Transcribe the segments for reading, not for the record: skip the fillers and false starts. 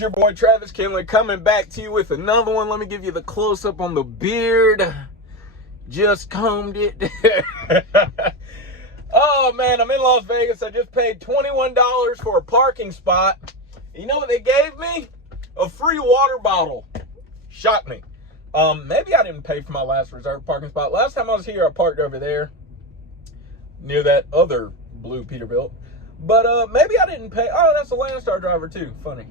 is your boy Travis Kinley coming back to you with another one. Let me give you the close-up on the beard. Just combed it. Oh, man, I'm in Las Vegas. I just paid $21 for a parking spot. You know what they gave me? A free water bottle. Shocked me. Maybe I didn't pay for my last reserved parking spot. Last time I was here, I parked over there near that other blue Peterbilt. But maybe I didn't pay. Oh, that's a Landstar driver too. Funny.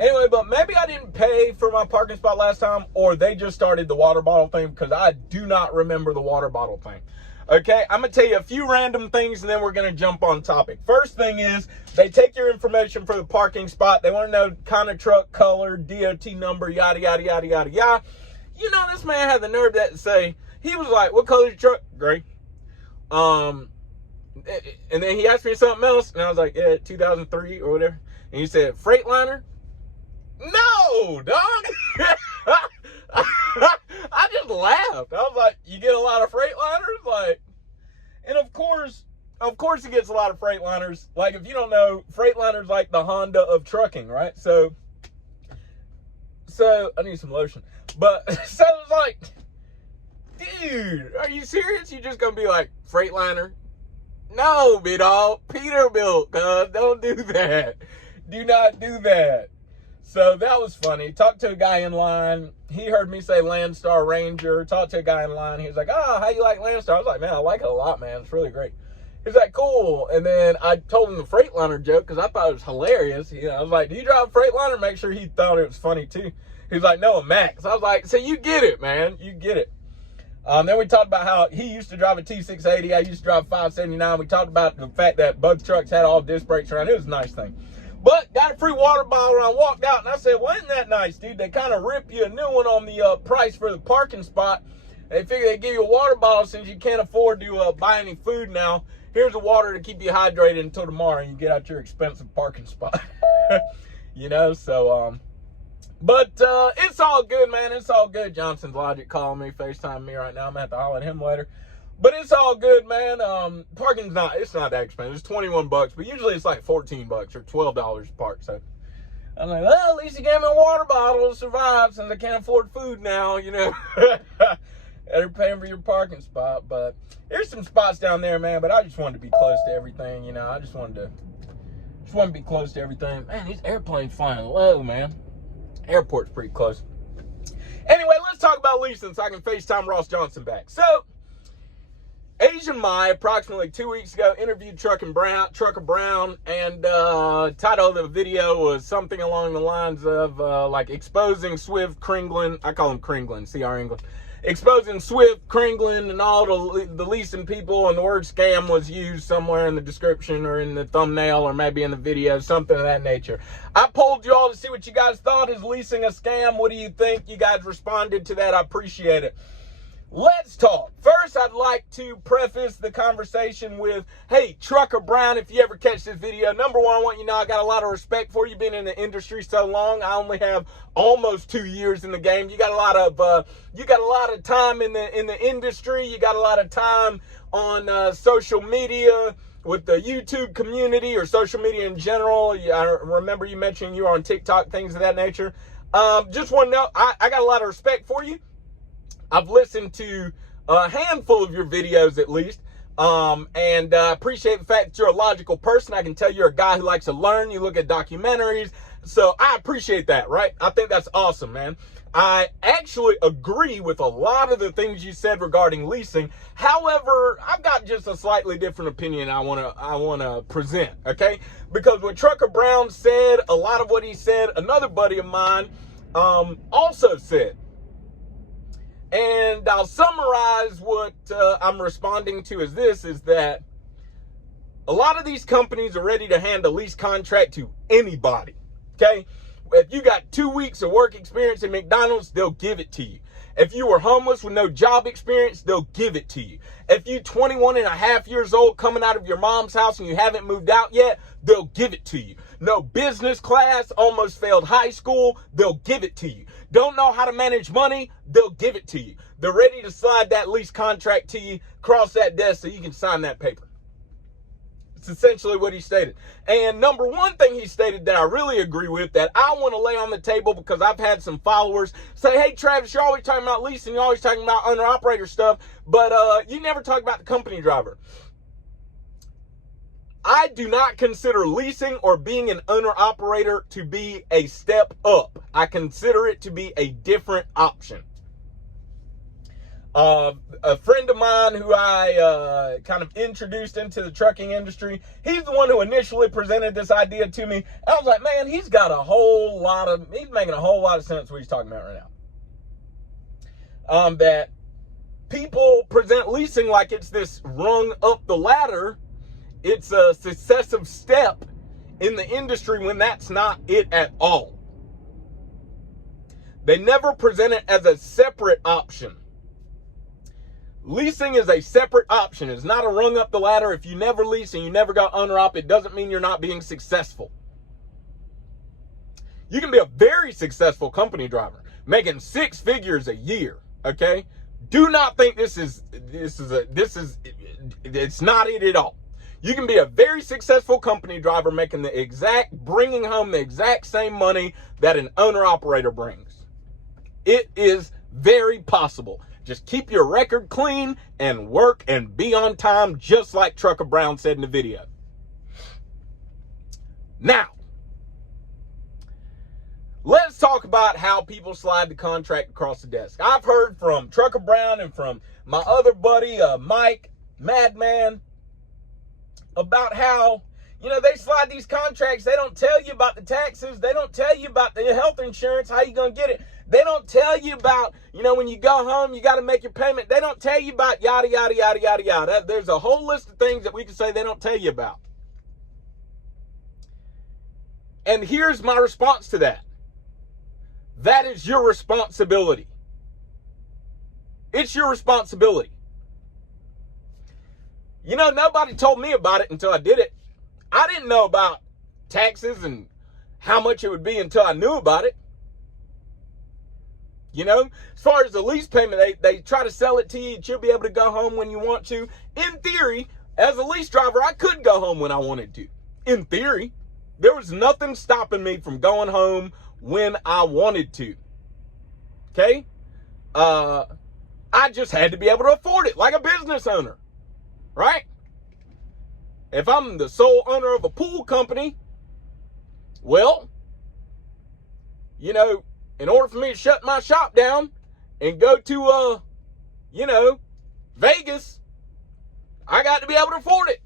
Anyway, but maybe I didn't pay for my parking spot last time, or they just started the water bottle thing, because I do not remember the water bottle thing. Okay, I'm going to tell you a few random things, and then we're going to jump on topic. First thing is, they take your information for the parking spot. They want to know kind of truck, color, DOT number, yada, yada, yada, yada, yada. You know, this man had the nerve to say, he was like, what color is your truck? Gray. And then he asked me something else, and I was like, yeah, 2003 or whatever. And he said, Freightliner? No, dog. I just laughed. I was like, you get a lot of Freightliners? Like, and of course he gets a lot of Freightliners. Like, if you don't know, Freightliner's like the Honda of trucking, right? So I need some lotion. But, so it's like, dude, are you serious? You just gonna be like, Freightliner? No, B-Dog. Peterbilt, cuz. Don't do that. Do not do that. So that was funny. Talked to a guy in line. He heard me say Landstar Ranger. Talked to a guy in line. He was like, how you like Landstar? I was like, man, I like it a lot, man. It's really great. He's like, cool. And then I told him the Freightliner joke because I thought it was hilarious. You know, I was like, do you drive a Freightliner? Make sure he thought it was funny too. He's like, no, a Max. I was like, so you get it, man. You get it. Then we talked about how he used to drive a T680. I used to drive a 579. We talked about the fact that both trucks had all disc brakes around. It was a nice thing. But got a free water bottle, and I walked out, and I said, well, isn't that nice, dude? They kind of rip you a new one on the price for the parking spot. They figure they give you a water bottle since you can't afford to buy any food now. Here's the water to keep you hydrated until tomorrow, and you get out your expensive parking spot. You know, so, but it's all good, man. It's all good. Johnson's Logic calling me, FaceTime me right now. I'm going to have to holler at him later. But it's all good, man. Parking's it's not that expensive. It's $21, but usually it's like $14 or $12 to park. So I'm like, well, at least he gave me a water bottle to survive since I can't afford food now, you know. They're paying for your parking spot. But there's some spots down there, man. But I just wanted to be close to everything, you know. I just wanted to be close to everything. Man, these airplanes flying low, man. Airport's pretty close. Anyway, let's talk about leasing so I can FaceTime Ross Johnson back. So, Asian Mai, approximately 2 weeks ago, interviewed Trucker Brown, and title of the video was something along the lines of like exposing Swift, Kringlin. I call him Kringlin, CR England. Exposing Swift, Kringlin, and all the leasing people, and the word scam was used somewhere in the description or in the thumbnail or maybe in the video, something of that nature. I polled you all to see what you guys thought. Is leasing a scam? What do you think? You guys responded to that. I appreciate it. Let's talk. First, I'd like to preface the conversation with, hey, Trucker Brown, if you ever catch this video, number one, I want you to know I got a lot of respect for you. Been in the industry so long. I only have almost 2 years in the game. You got a lot of time in the industry. You got a lot of time on social media with the YouTube community or social media in general. I remember you mentioning you were on TikTok, things of that nature. Just want to know, I got a lot of respect for you. I've listened to a handful of your videos at least, and appreciate the fact that you're a logical person. I can tell you're a guy who likes to learn. You look at documentaries, so I appreciate that, right? I think that's awesome, man. I actually agree with a lot of the things you said regarding leasing. However, I've got just a slightly different opinion I wanna present, okay? Because what Trucker Brown said, a lot of what he said, another buddy of mine also said. And I'll summarize what I'm responding to is that a lot of these companies are ready to hand a lease contract to anybody, okay? If you got 2 weeks of work experience in McDonald's, they'll give it to you. If you were homeless with no job experience, they'll give it to you. If you're 21 and a half years old coming out of your mom's house and you haven't moved out yet, they'll give it to you. No business class, almost failed high school, they'll give it to you. Don't know how to manage money, they'll give it to you. They're ready to slide that lease contract to you, cross that desk so you can sign that paper. It's essentially what he stated. And number one thing he stated that I really agree with, that I want to lay on the table, because I've had some followers say, hey, Travis, you're always talking about leasing, you're always talking about owner-operator stuff, but you never talk about the company driver. I do not consider leasing or being an owner-operator to be a step up. I consider it to be a different option. A friend of mine who I kind of introduced into the trucking industry, he's the one who initially presented this idea to me. I was like, man, he's making a whole lot of sense what he's talking about right now. That people present leasing like it's this rung up the ladder. It's a successive step in the industry, when that's not it at all. They never present it as a separate option. Leasing is a separate option. It's not a rung up the ladder. If you never lease and you never got owner-op, it doesn't mean you're not being successful. You can be a very successful company driver, making 6 figures a year, okay? Do not think it's not it at all. You can be a very successful company driver, bringing home the exact same money that an owner-operator brings. It is very possible. Just keep your record clean and work and be on time, just like Trucker Brown said in the video. Now, let's talk about how people slide the contract across the desk. I've heard from Trucker Brown and from my other buddy, Mike, Madman, about how, they slide these contracts. They don't tell you about the taxes. They don't tell you about the health insurance, how you going to get it. They don't tell you about, when you go home, you got to make your payment. They don't tell you about yada, yada, yada, yada, yada. There's a whole list of things that we can say they don't tell you about. And here's my response to that. That is your responsibility. It's your responsibility. Nobody told me about it until I did it. I didn't know about taxes and how much it would be until I knew about it. As far as the lease payment, they try to sell it to you that you'll be able to go home when you want to. In theory, as a lease driver, I could go home when I wanted to. In theory, there was nothing stopping me from going home when I wanted to. Okay? I just had to be able to afford it, like a business owner. Right? If I'm the sole owner of a pool company, well, in order for me to shut my shop down and go to, Vegas, I got to be able to afford it.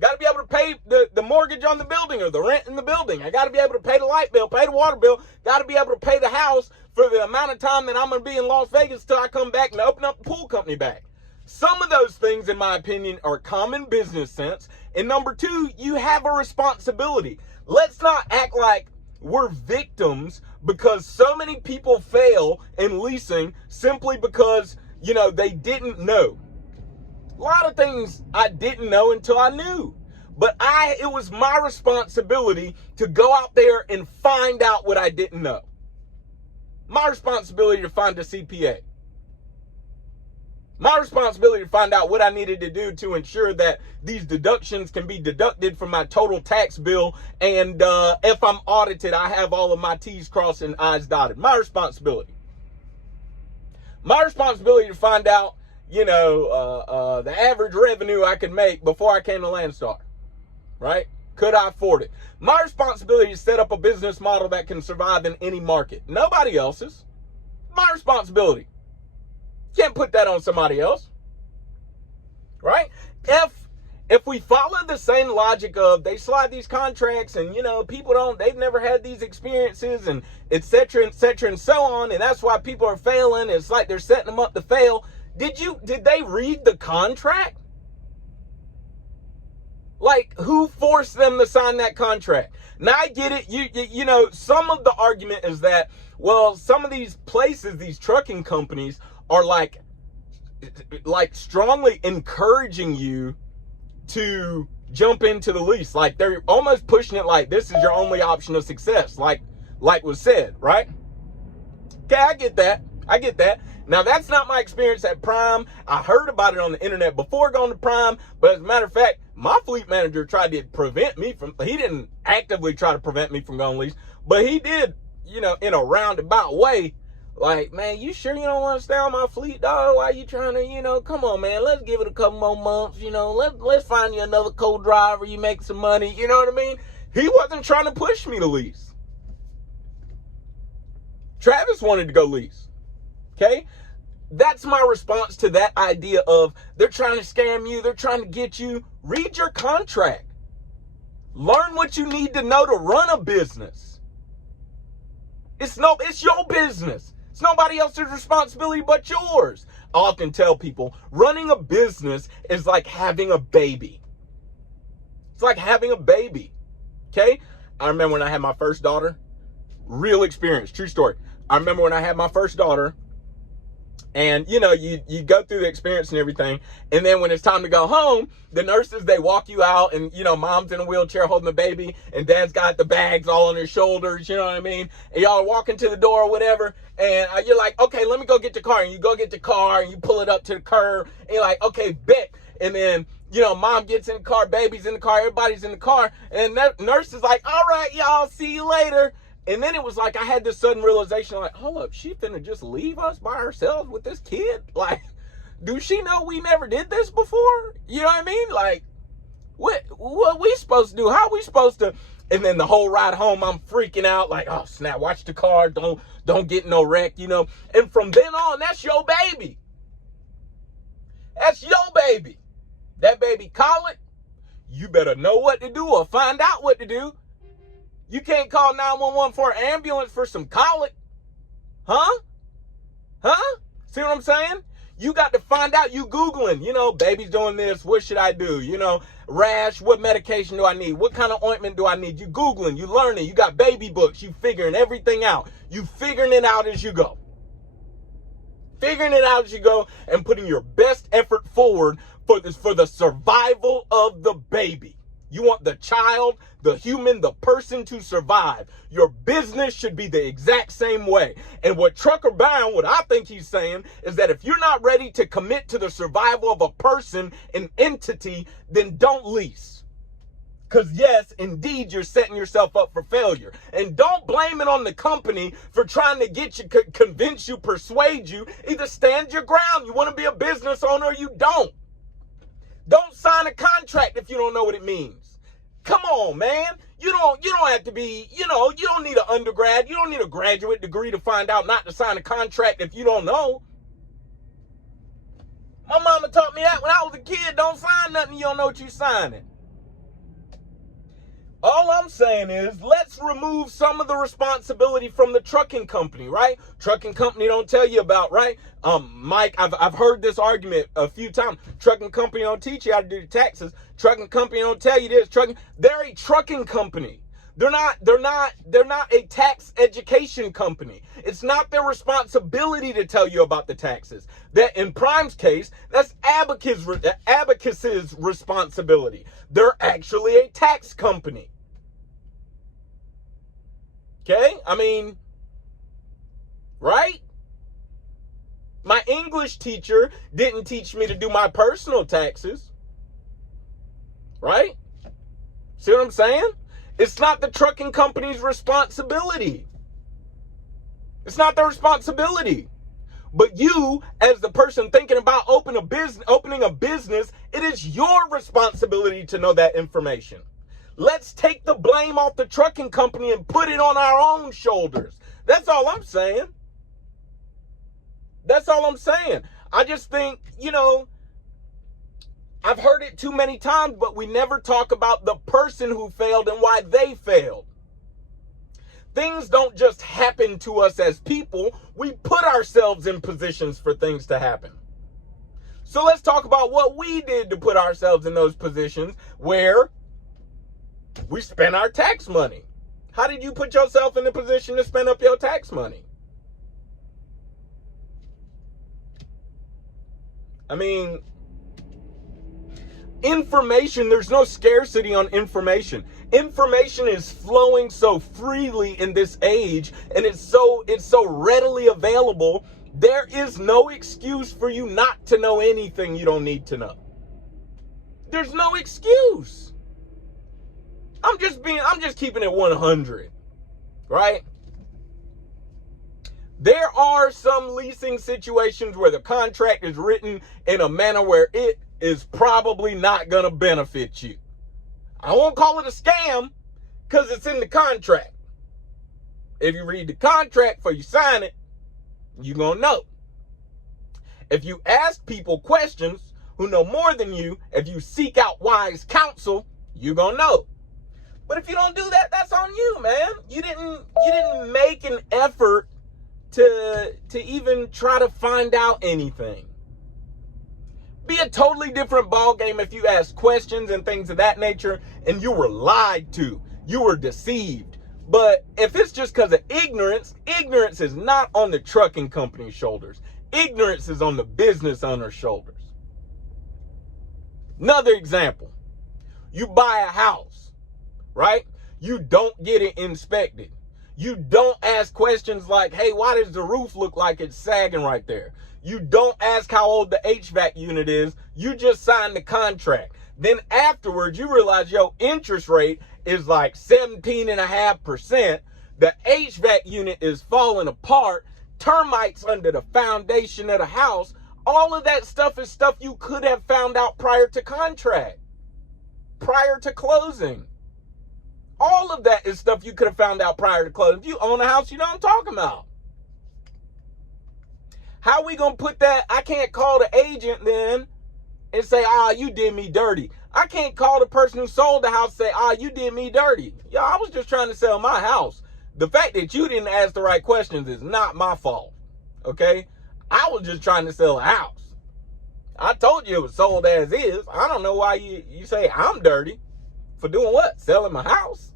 Got to be able to pay the mortgage on the building or the rent in the building. I got to be able to pay the light bill, pay the water bill. Got to be able to pay the house for the amount of time that I'm going to be in Las Vegas till I come back and open up the pool company back. Some of those things, in my opinion, are common business sense. And number two, you have a responsibility. Let's not act like we're victims because so many people fail in leasing simply because, they didn't know. A lot of things I didn't know until I knew. But it was my responsibility to go out there and find out what I didn't know. My responsibility to find a CPA. My responsibility to find out what I needed to do to ensure that these deductions can be deducted from my total tax bill. And if I'm audited, I have all of my T's crossed and I's dotted. My responsibility. My responsibility to find out, the average revenue I could make before I came to Landstar. Right? Could I afford it? My responsibility is to set up a business model that can survive in any market. Nobody else's. My responsibility. Can't put that on somebody else. Right? If we follow the same logic of they slide these contracts and, they've never had these experiences and et cetera, and so on. And that's why people are failing. It's like they're setting them up to fail. Did they read the contract? Like, who forced them to sign that contract? Now, I get it. Some of the argument is that, well, some of these places, these trucking companies are like strongly encouraging you to jump into the lease. Like, they're almost pushing it like this is your only option of success, like was said, right? Okay, I get that. Now, that's not my experience at Prime. I heard about it on the internet before going to Prime, but as a matter of fact, My fleet manager tried to prevent me from, he didn't actively try to prevent me from going lease, but he did, in a roundabout way. Like, man, you sure you don't want to stay on my fleet, dog? Why you trying to, come on, man, let's give it a couple more months, let's find you another co-driver, you make some money, you know what I mean? He wasn't trying to push me to lease. Travis wanted to go lease, okay? That's my response to that idea of they're trying to scam you, they're trying to get you. Read your contract. Learn what you need to know to run a business. It's your business. It's nobody else's responsibility but yours. I often tell people, running a business is like having a baby. It's like having a baby, okay? I remember when I had my first daughter, real experience, true story. I remember when I had my first daughter, and, you go through the experience and everything. And then when it's time to go home, the nurses, they walk you out and, mom's in a wheelchair holding the baby and dad's got the bags all on his shoulders. You know what I mean? And y'all are walking to the door or whatever. And you're like, okay, let me go get the car. And you go get the car and you pull it up to the curb. And you're like, okay, bet. And then, mom gets in the car, baby's in the car, everybody's in the car. And the nurse is like, all right, y'all, see you later. And then it was like I had this sudden realization, like, hold up, she finna just leave us by ourselves with this kid? Like, do she know we never did this before? You know what I mean? Like, what we supposed to do? How we supposed to? And then the whole ride home, I'm freaking out, like, oh, snap, watch the car, don't get no wreck, And from then on, that's your baby. That's your baby. That baby colic, you better know what to do or find out what to do. You can't call 911 for an ambulance for some colic. Huh? See what I'm saying? You got to find out. You Googling, baby's doing this. What should I do? Rash, what medication do I need? What kind of ointment do I need? You Googling, you learning. You got baby books. You figuring everything out. You figuring it out as you go. Figuring it out as you go and putting your best effort forward for the survival of the baby. You want the child, the human, the person to survive. Your business should be the exact same way. And what Trucker Bound, what I think he's saying, is that if you're not ready to commit to the survival of a person, an entity, then don't lease. Because yes, indeed, you're setting yourself up for failure. And don't blame it on the company for trying to get you, convince you, persuade you. Either stand your ground. You want to be a business owner or you don't. Don't sign a contract if you don't know what it means. Come on, man. You don't have to be, you don't need an undergrad. You don't need a graduate degree to find out not to sign a contract if you don't know. My mama taught me that when I was a kid. Don't sign nothing you don't know what you're signing. All I'm saying is, let's remove some of the responsibility from the trucking company, right? Trucking company don't tell you about, right? Mike, I've heard this argument a few times. Trucking company don't teach you how to do the taxes. Trucking company don't tell you this. They're a trucking company. They're not a tax education company. It's not their responsibility to tell you about the taxes. That in Prime's case, that's Abacus's responsibility. They're actually a tax company. Okay? I mean, right? My English teacher didn't teach me to do my personal taxes. Right? See what I'm saying? It's not the trucking company's responsibility. It's not their responsibility. But you, as the person thinking about opening a business, it is your responsibility to know that information. Let's take the blame off the trucking company and put it on our own shoulders. That's all I'm saying. That's all I'm saying. I just think, I've heard it too many times, but we never talk about the person who failed and why they failed. Things don't just happen to us as people. We put ourselves in positions for things to happen. So let's talk about what we did to put ourselves in those positions where we spent our tax money. How did you put yourself in the position to spend up your tax money? I mean, information, there's no scarcity on information. Information is flowing so freely in this age, and it's so readily available. There is no excuse for you not to know anything you don't need to know. There's no excuse. I'm just keeping it 100, right? There are some leasing situations where the contract is written in a manner where it is probably not going to benefit you. I won't call it a scam because it's in the contract. If you read the contract before you sign it, you're going to know. If you ask people questions who know more than you, if you seek out wise counsel, you're going to know. But if you don't do that, that's on you, man. You didn't make an effort to even try to find out anything. Be a totally different ball game if you ask questions and things of that nature and you were lied to, you were deceived. But if it's just because of ignorance, ignorance is not on the trucking company's shoulders. Ignorance is on the business owner's shoulders. Another example, you buy a house, right? You don't get it inspected. You don't ask questions like, hey, why does the roof look like it's sagging right there? You don't ask how old the HVAC unit is. You just sign the contract. Then afterwards, you realize your interest rate is like 17.5%. The HVAC unit is falling apart. Termites under the foundation of the house. All of that stuff is stuff you could have found out prior to contract, prior to closing. All of that is stuff you could have found out prior to closing. If you own a house, you know what I'm talking about. How we going to put that? I can't call the agent then and say, you did me dirty. I can't call the person who sold the house and say, you did me dirty. Yo, I was just trying to sell my house. The fact that you didn't ask the right questions is not my fault, okay? I was just trying to sell a house. I told you it was sold as is. I don't know why you say I'm dirty for doing what? Selling my house?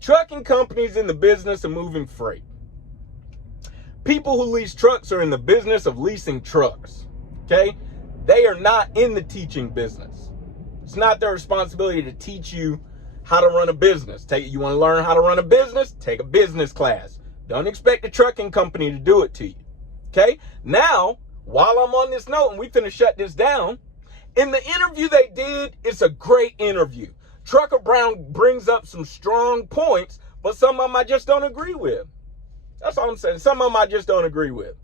Trucking companies in the business of moving freight. People who lease trucks are in the business of leasing trucks, okay? They are not in the teaching business. It's not their responsibility to teach you how to run a business. You want to learn how to run a business? Take a business class. Don't expect the trucking company to do it to you, okay? Now, while I'm on this note, and we finna shut this down, in the interview they did, it's a great interview. Trucker Brown brings up some strong points, but some of them I just don't agree with. That's all I'm saying. Some of them I just don't agree with.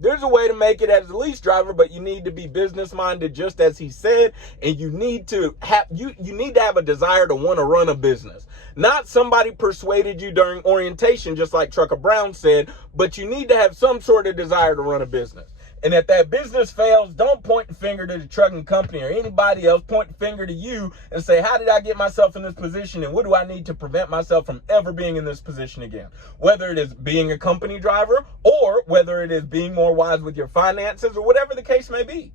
There's a way to make it as a lease driver, but you need to be business minded, just as he said, and you need to have you need to have a desire to want to run a business. Not somebody persuaded you during orientation, just like Trucker Brown said, but you need to have some sort of desire to run a business. And if that business fails, don't point the finger to the trucking company or anybody else. Point the finger to you and say, how did I get myself in this position? And what do I need to prevent myself from ever being in this position again? Whether it is being a company driver or whether it is being more wise with your finances or whatever the case may be.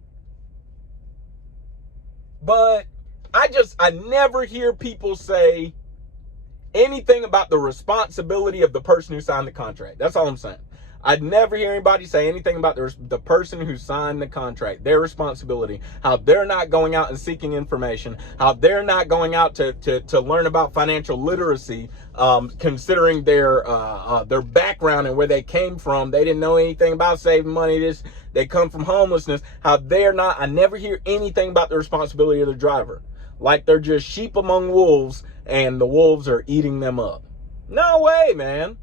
But I never hear people say anything about the responsibility of the person who signed the contract. That's all I'm saying. I'd never hear anybody say anything about the person who signed the contract, their responsibility, how they're not going out and seeking information, how they're not going out to learn about financial literacy, considering their background and where they came from. They didn't know anything about saving money. They come from homelessness. How they're not. I never hear anything about the responsibility of the driver. Like they're just sheep among wolves and the wolves are eating them up. No way, man.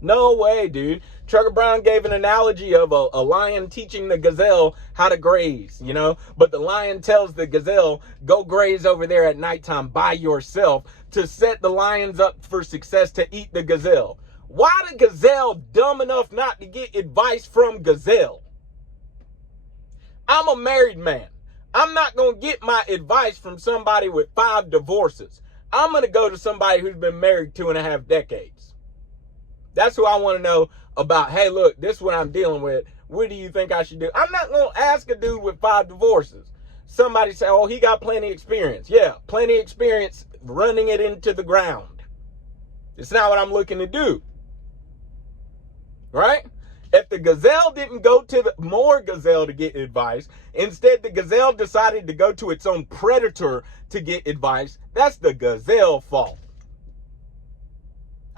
No way, dude. Trucker Brown gave an analogy of a lion teaching the gazelle how to graze, you know, but the lion tells the gazelle, go graze over there at nighttime by yourself to set the lions up for success to eat the gazelle. Why the gazelle dumb enough not to get advice from gazelle? I'm a married man. I'm not going to get my advice from somebody with 5 divorces. I'm going to go to somebody who's been married 2.5 decades. That's who I want to know about. Hey, look, this is what I'm dealing with. What do you think I should do? I'm not going to ask a dude with 5 divorces. Somebody say, oh, he got plenty of experience. Yeah, plenty of experience running it into the ground. It's not what I'm looking to do. Right? If the gazelle didn't go to the more gazelle to get advice, instead the gazelle decided to go to its own predator to get advice, that's the gazelle fault.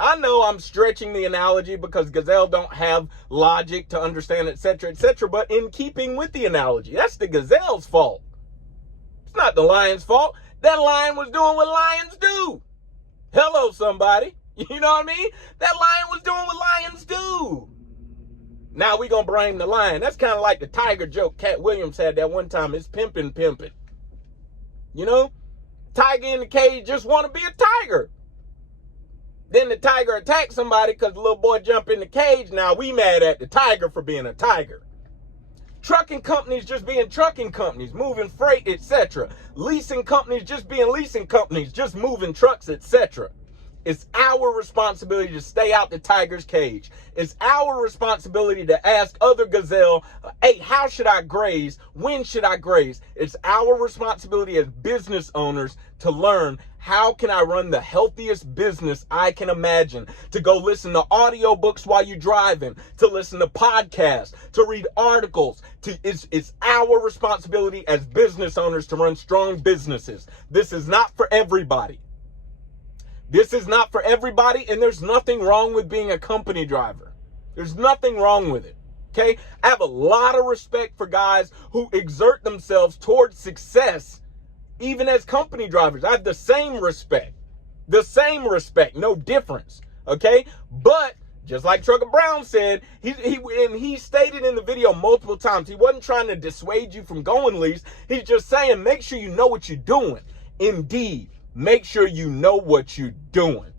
I know I'm stretching the analogy because gazelle don't have logic to understand, etc., etc., but in keeping with the analogy, that's the gazelle's fault. It's not the lion's fault. That lion was doing what lions do. Hello, somebody. You know what I mean? That lion was doing what lions do. Now we gonna blame the lion. That's kind of like the tiger joke Cat Williams had that one time. It's pimping. You know? Tiger in the cage just want to be a tiger. Then the tiger attacks somebody because the little boy jumped in the cage. Now we mad at the tiger for being a tiger. Trucking companies just being trucking companies, moving freight, etc. Leasing companies just being leasing companies, just moving trucks, etc. It's our responsibility to stay out the tiger's cage. It's our responsibility to ask other gazelle, hey, how should I graze? When should I graze? It's our responsibility as business owners to learn how can I run the healthiest business I can imagine, to go listen to audiobooks while you're driving, to listen to podcasts, to read articles. It's our responsibility as business owners to run strong businesses. This is not for everybody. This is not for everybody, and there's nothing wrong with being a company driver. There's nothing wrong with it, okay? I have a lot of respect for guys who exert themselves towards success, even as company drivers. I have the same respect, no difference, okay? But just like Trucker Brown said, he stated in the video multiple times, he wasn't trying to dissuade you from going lease. He's just saying, make sure you know what you're doing. Indeed. Make sure you know what you're doing.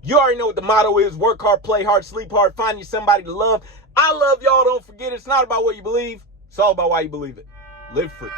You already know what the motto is. Work hard, play hard, sleep hard, find you somebody to love. I love y'all. Don't forget, it's not about what you believe. It's all about why you believe it. Live free.